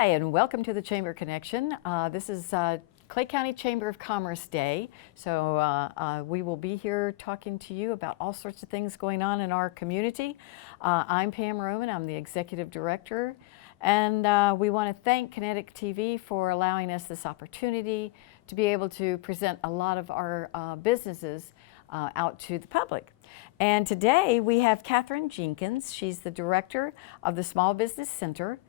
Hi, and welcome to the Chamber Connection. This is Clay County Chamber of Commerce Day. So we will be here talking to you about all sorts of things going on in our community. I'm Pam Roman, I'm the Executive Director, and we want to thank Kinetic TV for allowing us this opportunity to be able to present a lot of our businesses out to the public. And today we have Kathryn Jenkins. She's the director of the Small Business Center.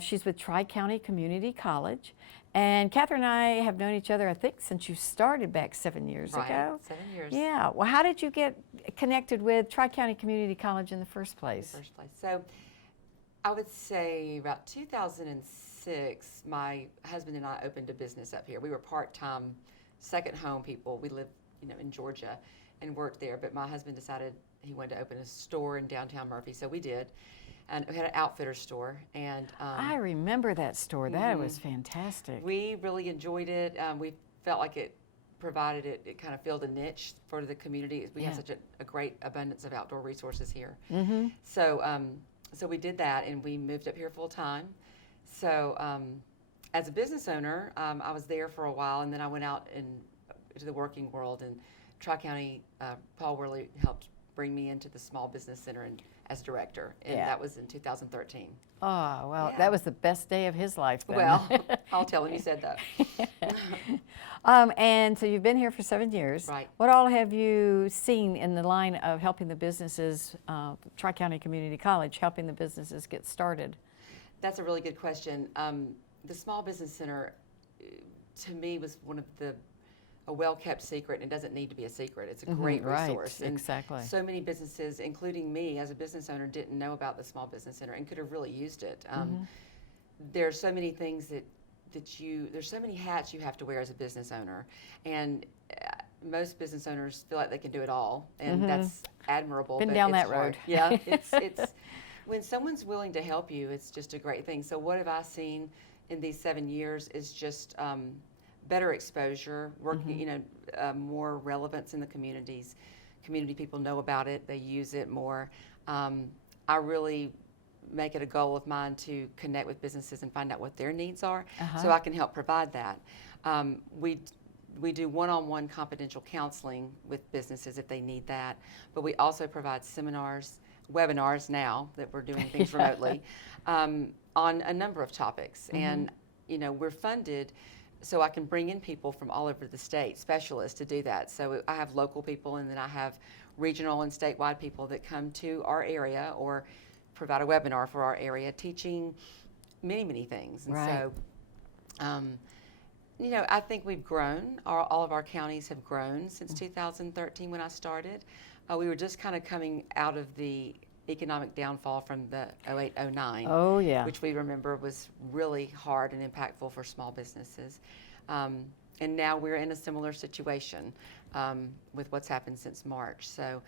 She's with Tri-County Community College. And Kathryn and I have known each other, I think, since you started back 7 years ago. 7 years. Yeah. Well, how did you get connected with Tri-County Community College in the first place? So I would say about 2006, my husband and I opened a business up here. We were part-time second home people. We lived, in Georgia and worked there, but my husband decided he wanted to open a store in downtown Murphy, so we did. And we had an outfitter store. And I remember that store. That was fantastic. We really enjoyed it. We felt like it it kind of filled a niche for the community. We have such a great abundance of outdoor resources here. So we did that, and we moved up here full time. So as a business owner, I was there for a while, and then I went out into the working world, and Tri-County, Paul Worley helped bring me into the Small Business Center as director, and that was in 2013. Oh, well, that was the best day of his life then. Well, I'll tell him you said that. And so you've been here for 7 years. Right. What all have you seen in the line of helping the businesses, Tri-County Community College, helping the businesses get started? That's a really good question. The Small Business Center, to me, was a well-kept secret, and it doesn't need to be a secret. It's a great resource. Right, and exactly. So many businesses, including me as a business owner, didn't know about the Small Business Center and could have really used it. There's so many things there's so many hats you have to wear as a business owner, and most business owners feel like they can do it all, and that's admirable. Been but down it's that hard. road. Yeah, it's when someone's willing to help you, it's just a great thing. So what have I seen in these 7 years is just better exposure, working, more relevance in the communities. Community people know about it, they use it more. I really make it a goal of mine to connect with businesses and find out what their needs are, so I can help provide that. We do one-on-one confidential counseling with businesses if they need that, but we also provide seminars, webinars now that we're doing things remotely, on a number of topics. And we're funded so I can bring in people from all over the state, specialists, to do that. So I have local people, and then I have regional and statewide people that come to our area or provide a webinar for our area, teaching many, many things. And so, I think we've grown. All of our counties have grown since 2013 when I started. We were just kind of coming out of the economic downfall from the 08-09. Oh, yeah. Which we remember was really hard and impactful for small businesses. And now we're in a similar situation with what's happened since March. So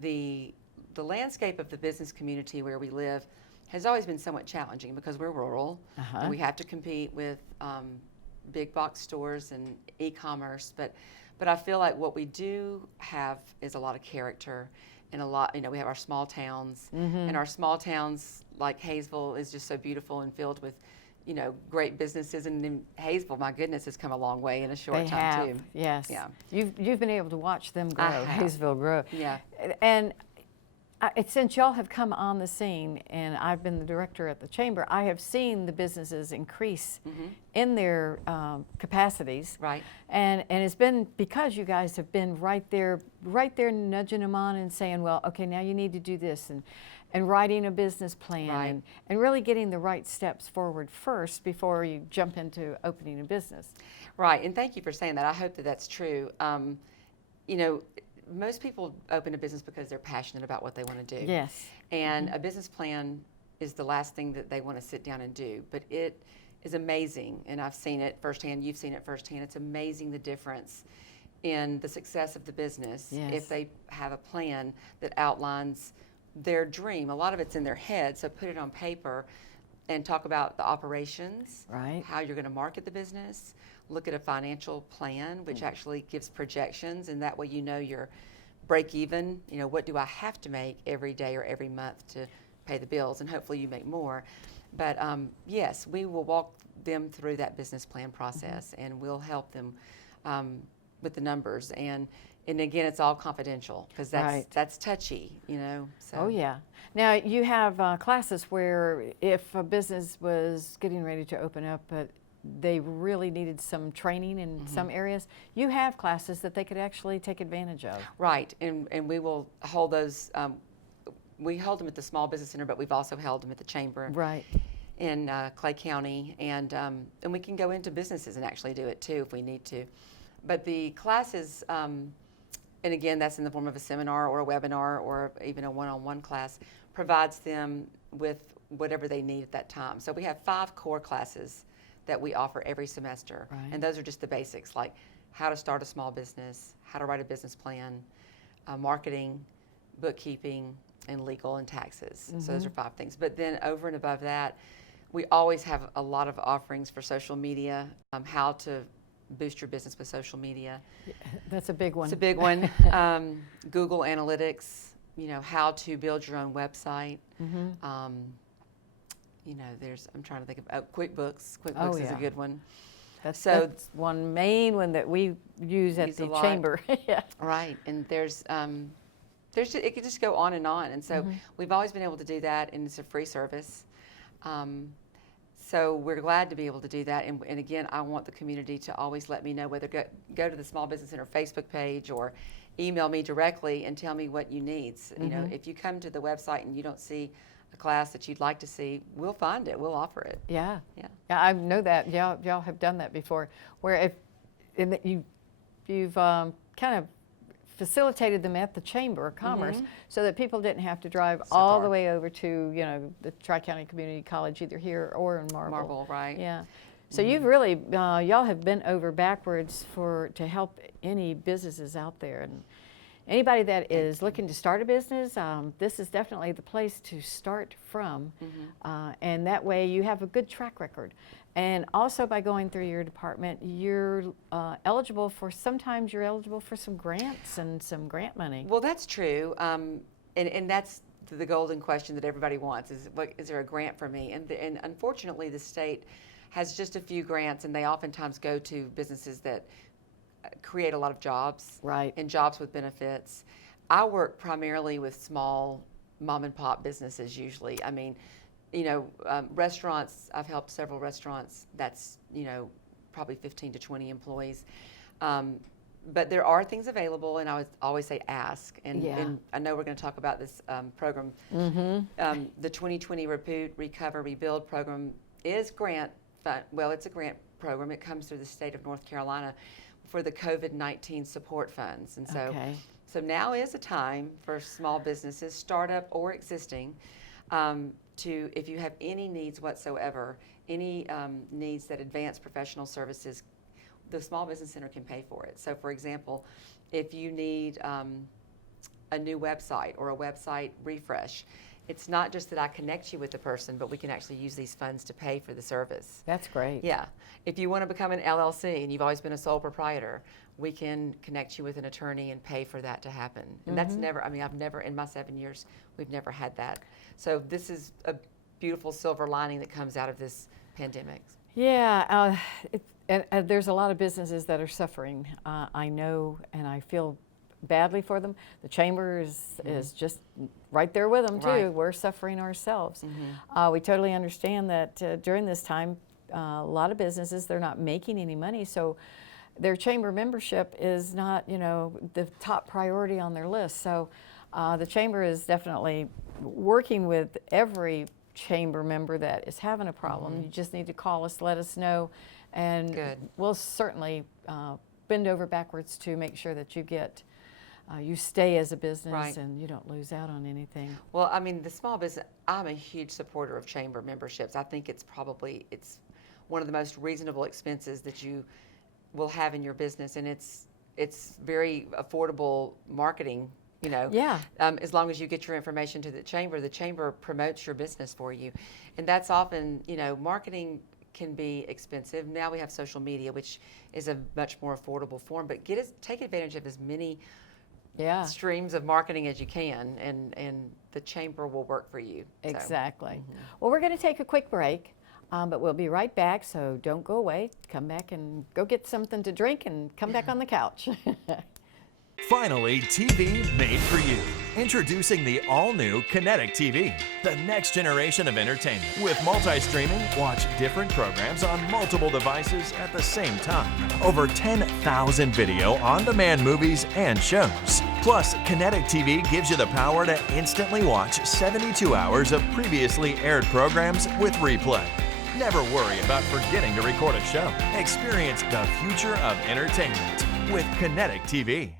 the landscape of the business community where we live has always been somewhat challenging because we're rural. And we have to compete with big box stores and e-commerce. But I feel like what we do have is a lot of character. And a lot, we have our small towns, and our small towns like Hayesville is just so beautiful and filled with, great businesses. And then Hayesville, my goodness, has come a long way in a short time too. Yes. Yeah. You've been able to watch them grow, Hayesville grow. Yeah. And since y'all have come on the scene, and I've been the director at the chamber, I have seen the businesses increase in their capacities. Right. And it's been because you guys have been right there nudging them on and saying, well, okay, now you need to do this, and writing a business plan, and really getting the right steps forward first before you jump into opening a business. Right, and thank you for saying that. I hope that that's true. Most people open a business because they're passionate about what they want to do. Yes. And a business plan is the last thing that they want to sit down and do. But it is amazing, and I've seen it firsthand, you've seen it firsthand. It's amazing the difference in the success of the business if they have a plan that outlines their dream. A lot of it's in their head, so put it on paper and talk about the operations, how you're going to market the business, look at a financial plan, which actually gives projections, and that way your break even, what do I have to make every day or every month to pay the bills, and hopefully you make more. But yes, we will walk them through that business plan process, and we'll help them with the numbers. And again, it's all confidential because that's touchy, So. Oh, yeah. Now, you have classes where if a business was getting ready to open up, but they really needed some training in some areas, you have classes that they could actually take advantage of. Right, and we will hold those. We hold them at the Small Business Center, but we've also held them at the Chamber. Right. In Clay County, and we can go into businesses and actually do it too if we need to. But the classes, and again, that's in the form of a seminar or a webinar or even a one-on-one class, provides them with whatever they need at that time. So we have 5 core classes that we offer every semester, and those are just the basics, like how to start a small business, how to write a business plan, marketing, bookkeeping, and legal and taxes. So those are 5 things. But then over and above that, we always have a lot of offerings for social media, how to boost your business with social media. That's a big one. It's a big one. Google Analytics, how to build your own website. I'm trying to think of QuickBooks. QuickBooks is a good one. That's one main one that we use at the Chamber. Yeah. Right, and it could just go on, and so we've always been able to do that, and it's a free service. So we're glad to be able to do that, and again, I want the community to always let me know, whether go to the Small Business Center Facebook page or email me directly and tell me what you need. If you come to the website and you don't see a class that you'd like to see, we'll find it. We'll offer it. Yeah. I know that y'all have done that before, where you've kind of facilitated them at the Chamber of Commerce so that people didn't have to drive all the way over to the Tri-County Community College, either here or in Marble. Right? Yeah. So you've really y'all have bent over backwards to help any businesses out there, and anybody that is looking to start a business, this is definitely the place to start from, and that way you have a good track record. And also, by going through your department, you're eligible for some grants and some grant money. Well, that's true, and that's the golden question that everybody wants: is there a grant for me? And unfortunately, the state has just a few grants, and they oftentimes go to businesses that create a lot of jobs, and jobs with benefits. I work primarily with small mom and pop businesses usually. I mean, restaurants, I've helped several restaurants that's, probably 15 to 20 employees. But there are things available, and I would always say ask. And I know we're going to talk about this program. The 2020 Recover, Rebuild program is grant fund. Well, it's a grant program. It comes through the state of North Carolina for the COVID-19 support funds. And so now is a time for small businesses, startup or existing, if you have any needs whatsoever, any needs that advance professional services, the Small Business Center can pay for it. So for example, if you need a new website or a website refresh, it's not just that I connect you with the person, but we can actually use these funds to pay for the service. That's great. Yeah. If you want to become an LLC and you've always been a sole proprietor, we can connect you with an attorney and pay for that to happen. And that's never, I've never, in my 7 years, we've never had that. So this is a beautiful silver lining that comes out of this pandemic. Yeah, there's a lot of businesses that are suffering. I know, and I feel badly for them. The Chamber is just right there with them too. Right. We're suffering ourselves. We totally understand that during this time, a lot of businesses, they're not making any money, so their Chamber membership is not, the top priority on their list. So the Chamber is definitely working with every Chamber member that is having a problem. You just need to call us, let us know, and we'll certainly bend over backwards to make sure that you get you stay as a business and you don't lose out on anything. Well, I mean, the small business, I'm a huge supporter of Chamber memberships. I think it's one of the most reasonable expenses that you will have in your business, and it's very affordable marketing. As long as you get your information to the Chamber promotes your business for you. And that's often, marketing can be expensive. Now we have social media, which is a much more affordable form, but take advantage of as many Yeah. streams of marketing as you can, and the chamber will work for you. So, Exactly. Well, we're going to take a quick break, but we'll be right back, so don't go away. Come back and go get something to drink and come back on the couch. Finally, TV made for you. Introducing the all-new Kinetic TV, the next generation of entertainment. With multi-streaming, watch different programs on multiple devices at the same time. Over 10,000 video on-demand movies and shows. Plus, Kinetic TV gives you the power to instantly watch 72 hours of previously aired programs with replay. Never worry about forgetting to record a show. Experience the future of entertainment with Kinetic TV.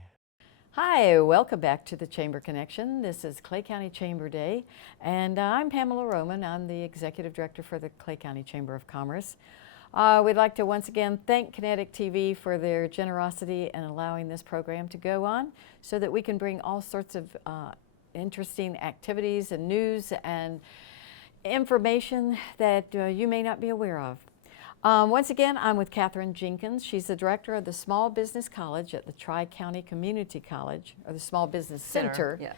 Hi, welcome back to the Chamber Connection. This is Clay County Chamber Day, and I'm Pamela Roman. I'm the Executive Director for the Clay County Chamber of Commerce. We'd like to once again thank Kinetic TV for their generosity in allowing this program to go on so that we can bring all sorts of interesting activities and news and information that you may not be aware of. Once again, I'm with Kathryn Jenkins. She's the director of the Small Business College at the Tri-County Community College, or the Small Business Center. Yeah.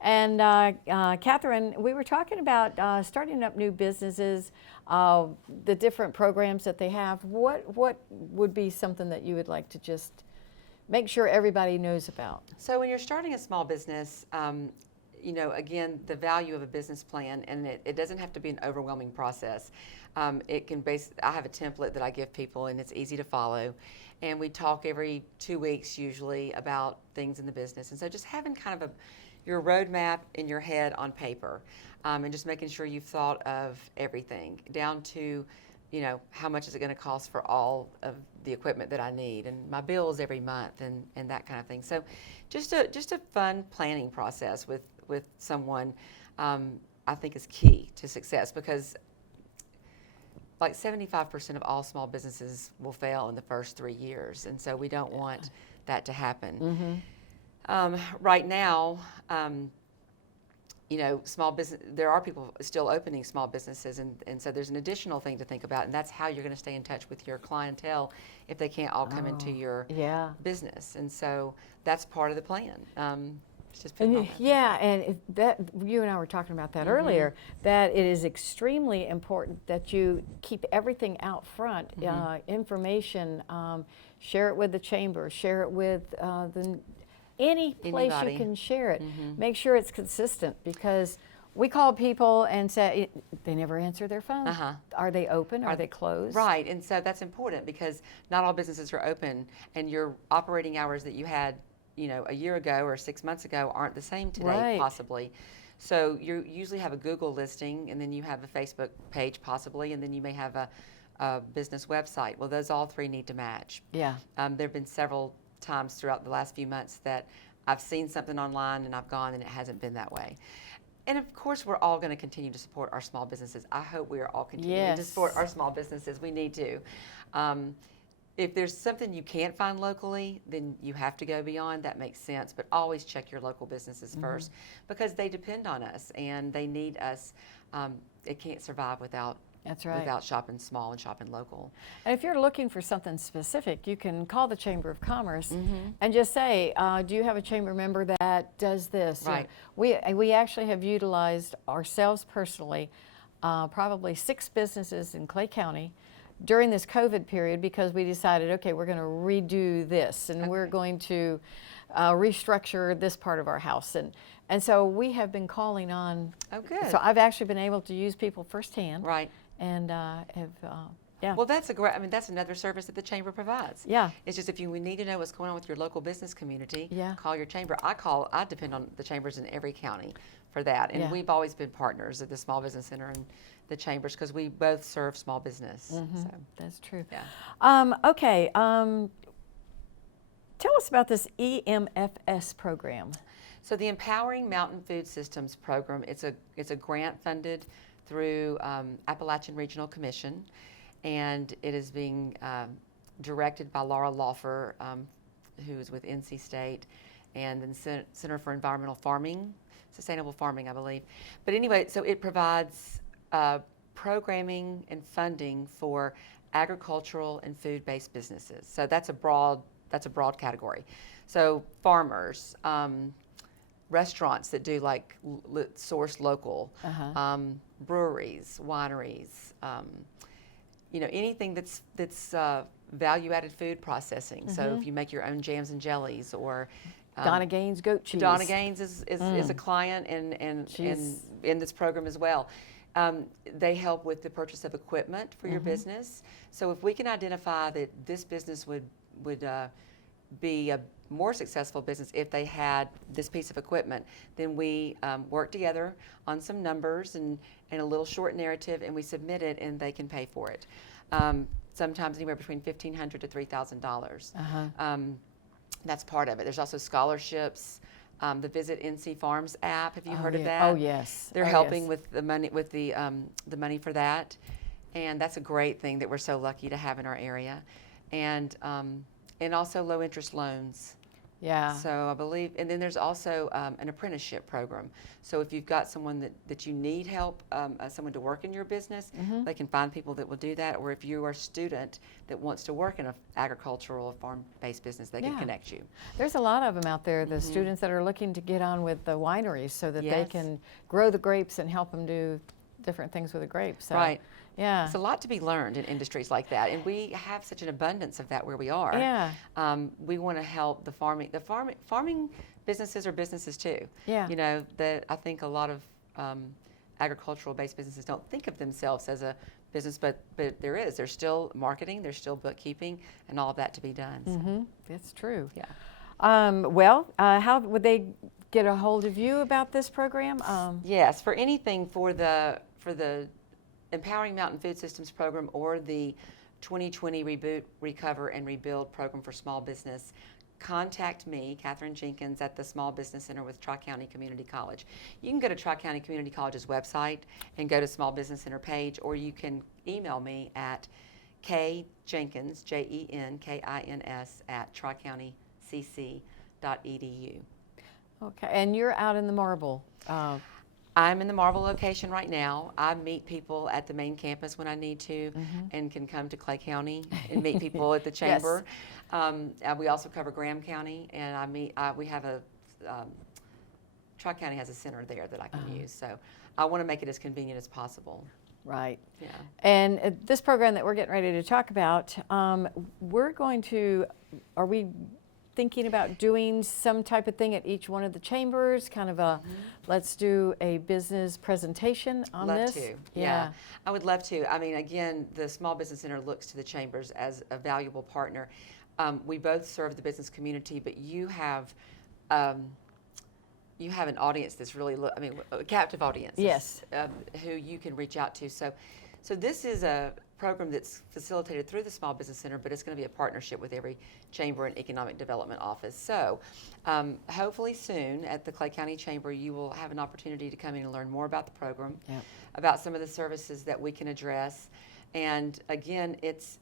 And Kathryn, we were talking about starting up new businesses, the different programs that they have. What would be something that you would like to just make sure everybody knows about? So when you're starting a small business, you know, again, the value of a business plan, and it doesn't have to be an overwhelming process. It can I have a template that I give people, and it's easy to follow. And we talk every 2 weeks usually about things in the business. And so just having kind of your roadmap in your head on paper, and just making sure you've thought of everything down to, you know, how much is it going to cost for all of the equipment that I need, and my bills every month, and that kind of thing. So just a fun planning process with someone, I think is key to success, because like 75% of all small businesses will fail in the first 3 years, and so we don't want that to happen. Right now, you know, there are people still opening small businesses, and so there's an additional thing to think about, and that's how you're going to stay in touch with your clientele if they can't all come into your business. And so that's part of the plan. It's just putting all that. Yeah, and that you and I were talking about that earlier, that it is extremely important that you keep everything out front, information, share it with the chamber, share it with any place Anybody. you can share it. Make sure it's consistent, because we call people and say they never answer their phone. Are they open? Are they closed? Right, and so that's important, because not all businesses are open, and your operating hours that you had, you know, a year ago or 6 months ago aren't the same today, possibly. So you usually have a Google listing, and then you have a Facebook page possibly, and then you may have a business website. Well, those all three need to match. Yeah. There have been several times throughout the last few months that I've seen something online and I've gone and it hasn't been that way. And of course, we're all going to continue to support our small businesses. I hope we are all continuing to support our small businesses. We need to. If there's something you can't find locally, then you have to go beyond. That makes sense. But always check your local businesses first, because they depend on us and they need us. It can't survive without shopping small and shopping local. And if you're looking for something specific, you can call the Chamber of Commerce and just say, do you have a chamber member that does this? Right. We actually have utilized ourselves personally, probably 6 businesses in Clay County during this COVID period, because we decided, okay, we're going to redo this, and we're going to restructure this part of our house. And so we have been calling on. Oh, good. So I've actually been able to use people firsthand. Right. And yeah. Well, that's that's another service that the chamber provides. Yeah. It's just, if you need to know what's going on with your local business community, Yeah. call your chamber. I depend on the chambers in every county for that. And Yeah. we've always been partners at the Small Business Center and the chambers, because we both serve small business. So, That's true. yeah. Okay. Tell us about this EMFS program. So the Empowering Mountain Food Systems program, it's a grant funded through Appalachian Regional Commission, and it is being directed by Laura Laufer, who is with NC State, and then Center for Environmental Farming, Sustainable Farming, I believe. But anyway, so it provides programming and funding for agricultural and food-based businesses. So that's a broad that's a broad category. So farmers, restaurants that do like source local, breweries, wineries, you know, anything that's value-added food processing. So if you make your own jams and jellies, or Donna Gaines goat cheese. Donna Gaines is a client and in this program as well. They help with the purchase of equipment for your business. So if we can identify that this business would be a more successful business if they had this piece of equipment, then we work together on some numbers and a little short narrative, and we submit it, and they can pay for it. Sometimes anywhere between $1,500 to $3,000. That's part of it. There's also scholarships. The Visit NC Farms app. Have you heard of that? Oh yes. They're helping with the money the money for that, and that's a great thing that we're so lucky to have in our area, and also low interest loans. Yeah. So I believe, and then there's also an apprenticeship program. So if you've got someone that you need help, someone to work in your business, they can find people that will do that. Or if you are a student that wants to work in an agricultural or farm-based business, they can connect you. There's a lot of them out there, the students that are looking to get on with the wineries so that they Yes. can grow the grapes and help them do different things with the grapes. So, Right. Yeah. It's a lot to be learned in industries like that, and we have such an abundance of that where we are. Yeah. We want to help the farming businesses are businesses too. Yeah. You know, that I think a lot of agricultural-based businesses don't think of themselves as a business, but there's still marketing, there's still bookkeeping, and all of that to be done. So, That's true. yeah. How would they get a hold of you about this program? Yes, for anything for the Empowering Mountain Food Systems program or the 2020 Reboot, Recover, and Rebuild program for small business, contact me, Kathryn Jenkins, at the Small Business Center with Tri-County Community College. You can go to Tri-County Community College's website and go to Small Business Center page, or you can email me at kjenkins, JENKINS, at tricountycc.edu. Okay, and you're out in the Marble. I'm in the Marble location right now. I meet people at the main campus when I need to, and can come to Clay County and meet people at the chamber. We also cover Graham County, and we have Tri-County has a center there that I can use. So I want to make it as convenient as possible. Right. Yeah. And this program that we're getting ready to talk about, are we thinking about doing some type of thing at each one of the chambers, kind of a, let's do a business presentation on this? Love to, yeah. I would love to. I mean, again, the Small Business Center looks to the chambers as a valuable partner. We both serve the business community, but you have an audience that's really, a captive audience. Yes. Who you can reach out to. So this is a program that's facilitated through the Small Business Center, but it's going to be a partnership with every chamber and economic development office. So hopefully soon at the Clay County Chamber, you will have an opportunity to come in and learn more about the program, about some of the services that we can address. And again, it's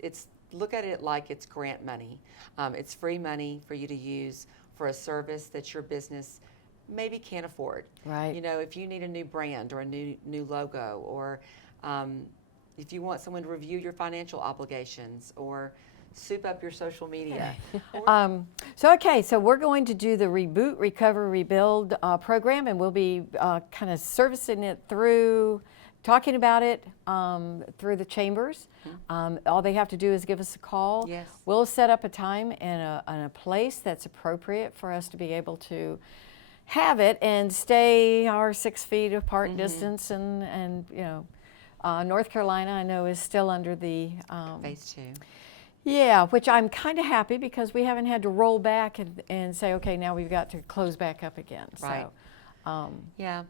look at it like it's grant money. It's free money for you to use for a service that your business maybe can't afford. Right. You know, if you need a new brand or a new logo, or if you want someone to review your financial obligations or soup up your social media. So we're going to do the Reboot, Recover, Rebuild program, and we'll be kind of servicing it through, talking about it through the chambers. All they have to do is give us a call. Yes. We'll set up a time and a place that's appropriate for us to be able to have it and stay our 6 feet apart distance, and you know, North Carolina, I know, is still under the Phase 2. Yeah, which I'm kind of happy because we haven't had to roll back and say, okay, now we've got to close back up again. Right. So, yeah.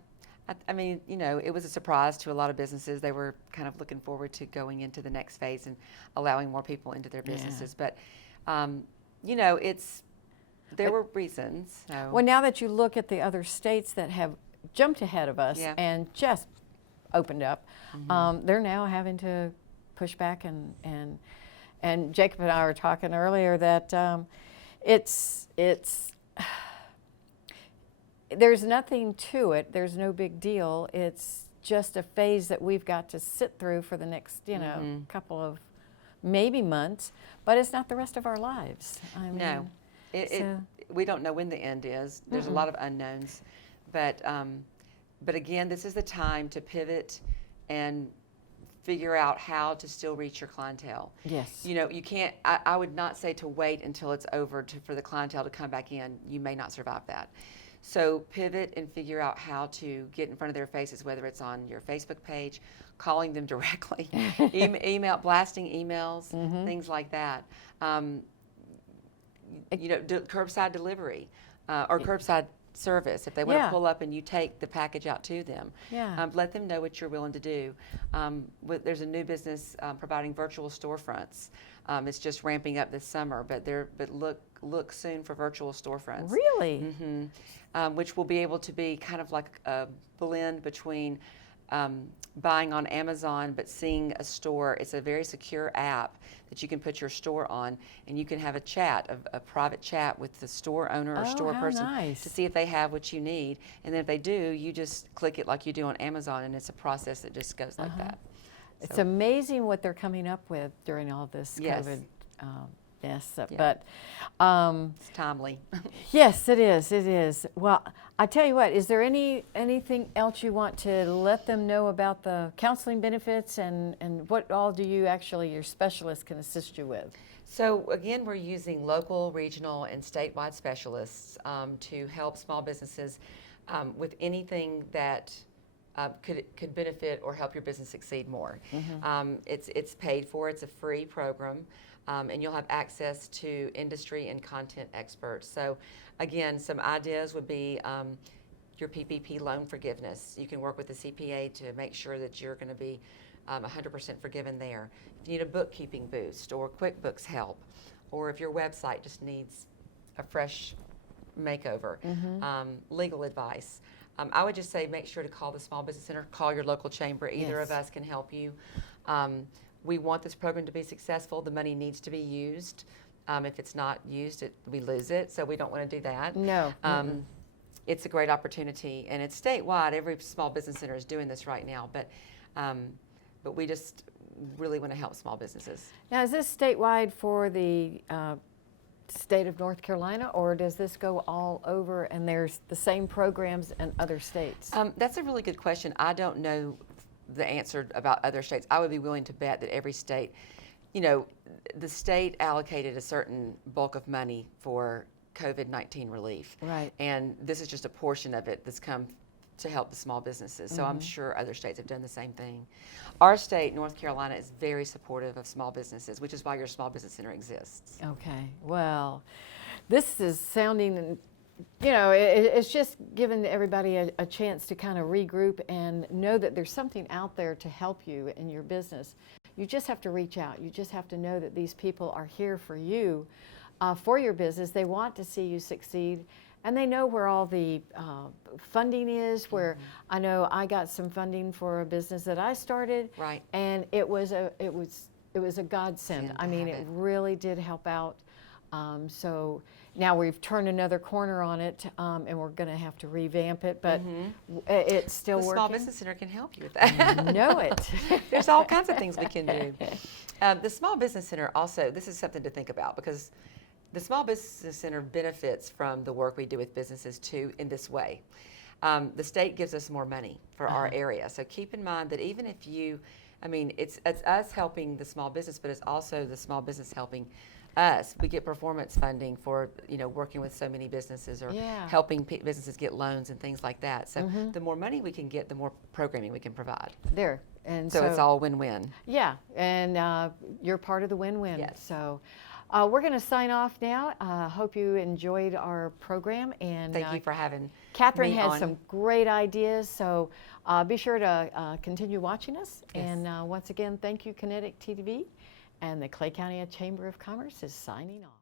I mean, you know, it was a surprise to a lot of businesses. They were kind of looking forward to going into the next phase and allowing more people into their businesses. But, you know, there were reasons. So. Well, now that you look at the other states that have jumped ahead of us and just opened up, they're now having to push back, and Jacob and I were talking earlier that there's nothing to it. There's no big deal. It's just a phase that we've got to sit through for the next, couple of maybe months, but it's not the rest of our lives. I mean, No, we don't know when the end is. There's a lot of unknowns, but again, this is the time to pivot and figure out how to still reach your clientele. Yes. You know, you can't. I would not say to wait until it's over for the clientele to come back in. You may not survive that. So pivot and figure out how to get in front of their faces, whether it's on your Facebook page, calling them directly, blasting emails, things like that. You know, curbside delivery or curbside service. If they want to pull up and you take the package out to them, let them know what you're willing to do. There's a new business providing virtual storefronts. It's just ramping up this summer, but look soon for virtual storefronts. Really? Which will be able to be kind of like a blend between buying on Amazon but seeing a store. It's a very secure app that you can put your store on, and you can have a private chat with the store owner or store person to see if they have what you need. And then if they do, you just click it like you do on Amazon, and it's a process that just goes like that. It's amazing what they're coming up with during all this COVID. Yes, but it's timely. Yes, it is. It is. Well, I tell you what. Is there anything else you want to let them know about the counseling benefits and what all do you your specialists can assist you with? So again, we're using local, regional, and statewide specialists to help small businesses with anything that could benefit or help your business succeed more. It's paid for. It's a free program. And you'll have access to industry and content experts. So again, some ideas would be your PPP loan forgiveness. You can work with the CPA to make sure that you're going to be 100% forgiven there. If you need a bookkeeping boost or QuickBooks help, or if your website just needs a fresh makeover, legal advice. I would just say make sure to call the Small Business Center, call your local chamber. Either of us can help you. We want this program to be successful. The money needs to be used. If it's not used, we lose it, so we don't want to do that. No. It's a great opportunity, and it's statewide. Every small business center is doing this right now, but we just really want to help small businesses. Now, is this statewide for the state of North Carolina, or does this go all over and there's the same programs in other states? That's a really good question. I don't know the answer about other states. I would be willing to bet that every state, you know, the state allocated a certain bulk of money for COVID-19 relief. Right. And this is just a portion of it that's come to help the small businesses. So I'm sure other states have done the same thing. Our state, North Carolina, is very supportive of small businesses, which is why your small business center exists. Okay. Well, this is sounding, you know, it's just giving everybody a chance to kind of regroup and know that there's something out there to help you in your business. You just have to reach out. You just have to know that these people are here for you, for your business. They want to see you succeed, and they know where all the funding is. Where I know I got some funding for a business that I started, Right. and it was a godsend. I mean, it really did help out. So now we've turned another corner on it, and we're going to have to revamp it, but it's still working. The Small Business Center can help you with that. Know it. There's all kinds of things we can do. The Small Business Center also, this is something to think about, because the Small Business Center benefits from the work we do with businesses too in this way. The state gives us more money for our area, so keep in mind that even if it's us helping the small business, but it's also the small business helping us. We get performance funding for working with so many businesses or helping businesses get loans and things like that. So the more money we can get, the more programming we can provide. There. And so it's all win-win. Yeah, and you're part of the win-win. Yes. So we're going to sign off now. Hope you enjoyed our program. And thank you for having Kathryn me has on. some great ideas. So be sure to continue watching us. Yes. And once again, thank you, Kinetic TV. And the Clay County Chamber of Commerce is signing off.